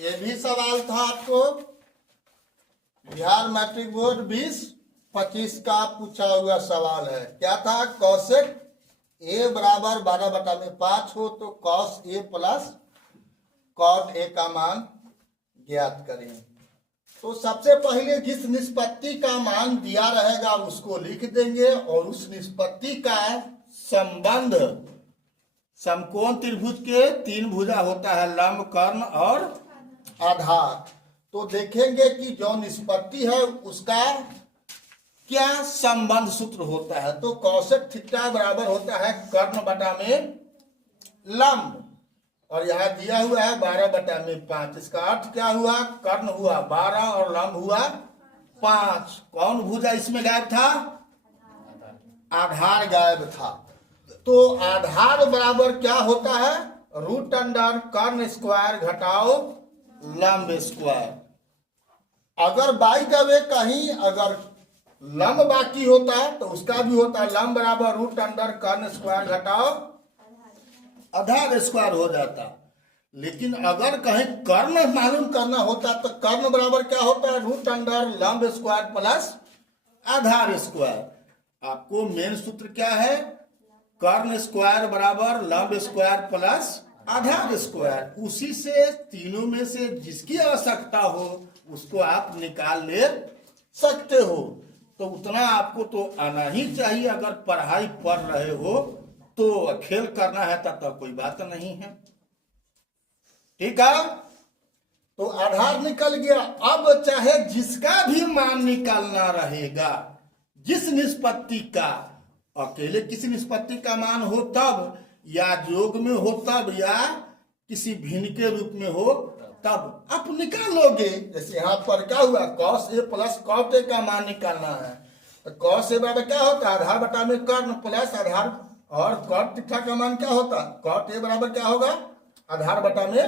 ये भी सवाल था आपको बिहार मैट्रिक बोर्ड 2025 का पूछा हुआ सवाल है। क्या था? कॉसेक ए बराबर 12/5 हो तो cos A plus cot A का मान ज्ञात करें। तो सबसे पहले जिस निष्पत्ति का मान दिया रहेगा उसको लिख देंगे और उस निष्पत्ति का संबंध समकोण त्रिभुज के 3 भुजा होता है, लंब, कर्ण और आधार। तो देखेंगे कि जो निष्पत्ति है उसका क्या संबंध सूत्र होता है। तो कौशिक थीटा बराबर होता है कर्ण बटा में लंब, और यहाँ दिया हुआ है 12/5। इसका अर्थ क्या हुआ? कर्ण हुआ 12 और लंब हुआ 5। कौन भुजा इसमें गायब था? आधार गायब था। तो आधार बराबर क्या होता है? रूट अंडर कर्ण स्क्वायर घटाओ लंब स्क्वायर। अगर बाई द वे कहीं अगर लंब बाकी होता है तो उसका भी होता है लंब बराबर रूट अंडर कर्ण स्क्वायर घटाओ आधार स्क्वायर हो जाता। लेकिन अगर कहीं कर्ण मालूम करना होता तो कर्ण बराबर क्या होता है? रूट अंडर लंब स्क्वायर प्लस आधार स्क्वायर। आपको मेन सूत्र क्या है? कर्ण स्क्वायर बराबर लंब स्क्वायर प्लस आधार स्क्वायर। उसी से तीनों में से जिसकी आवश्यकता हो उसको आप निकाल ले सकते हो। तो उतना आपको तो आना ही चाहिए। अगर पढ़ाई पढ़ रहे हो तो खेल करना है तब तो कोई बात नहीं है। ठीक है, तो आधार निकल गया। अब चाहे जिसका भी मान निकालना रहेगा, जिस निष्पत्ति का, अकेले किसी निष्पत्ति का मान हो तब, या योग में हो तब, या किसी भिन्न के रूप में हो तब आप निकालोगे। जैसे यहाँ पर क्या हुआ? Cos A plus cot A का मान निकालना है। तो कॉस ए बराबर क्या होता है? आधार बटा में कर्ण प्लस आधार, और कॉट थीटा का मान क्या होता है? कॉट ए बराबर क्या होगा? आधार बटा में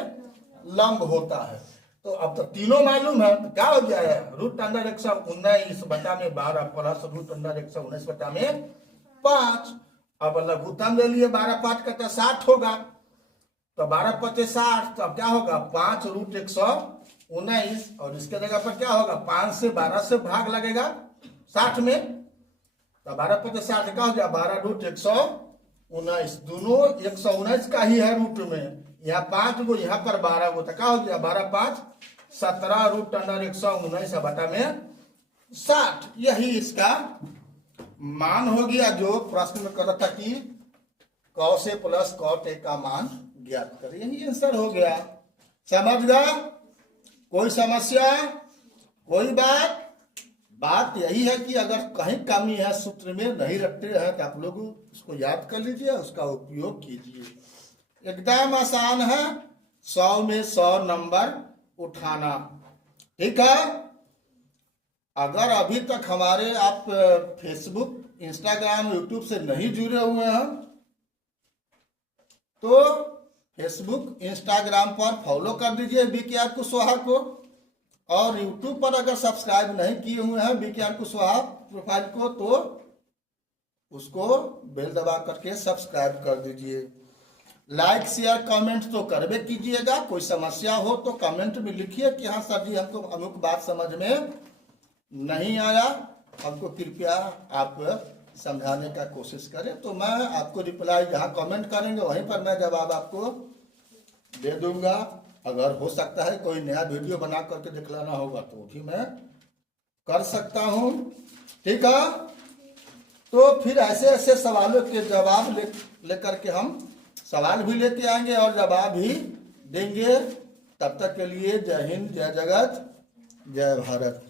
लंब होता है। तो अब तो तीनों मालूम है तो क्या हो जाए? रूट अंडर 119 बटा में 12 प्लस रूट अंडर 119 बटा में 5। अब लघुत्तम ले लिए 12/5 का 60 होगा। तो 12/5 60। तो अब क्या होगा? 5 रूट 119, और इसके जगह पर क्या होगा? 5 से 12 से भाग लगेगा 60 में। तो 12/5 60 क्या हो गया? 12 रूट 119। दोनों 119 का ही है रूट में। यहाँ 5 गो, यहाँ पर 12 गो, तो क्या हो गया? 12/5 17 रूट अंडर 119 बटा में 60। यही इसका मान हो गया जो प्रश्न में कर रहा था कि cos A plus cot A का मान ज्ञात करें। यही आंसर हो गया। समझ गया? कोई समस्या, कोई बात यही है कि अगर कहीं कमी है सूत्र में नहीं रखते हैं तो आप लोग उसको याद कर लीजिए, उसका उपयोग कीजिए। एकदम आसान है 100 में 100 नंबर उठाना। ठीक है, अगर अभी तक हमारे आप फेसबुक, इंस्टाग्राम, यूट्यूब से नहीं जुड़े हुए हैं तो फेसबुक, इंस्टाग्राम पर फॉलो कर दीजिए विज्ञान कुशवाहा को, और यूट्यूब पर अगर सब्सक्राइब नहीं किए हुए हैं विज्ञान कुशवाहा प्रोफाइल को तो उसको बेल दबा करके सब्सक्राइब कर दीजिए। लाइक शेयर कमेंट तो करबे कीजिएगा। कोई समस्या हो तो कमेंट में लिखिए कि हाँ सर जी हमको अमुक बात समझ में नहीं आया, हमको कृपया आप समझाने का कोशिश करें। तो मैं आपको रिप्लाई जहाँ कमेंट करेंगे वहीं पर मैं जवाब आपको दे दूंगा। अगर हो सकता है कोई नया वीडियो बना करके दिखलाना होगा तो भी मैं कर सकता हूँ। ठीक है, तो फिर ऐसे ऐसे सवालों के जवाब लेकर के हम सवाल भी लेके आएंगे और जवाब भी देंगे। तब तक के लिए जय हिंद, जय जगत, जय भारत।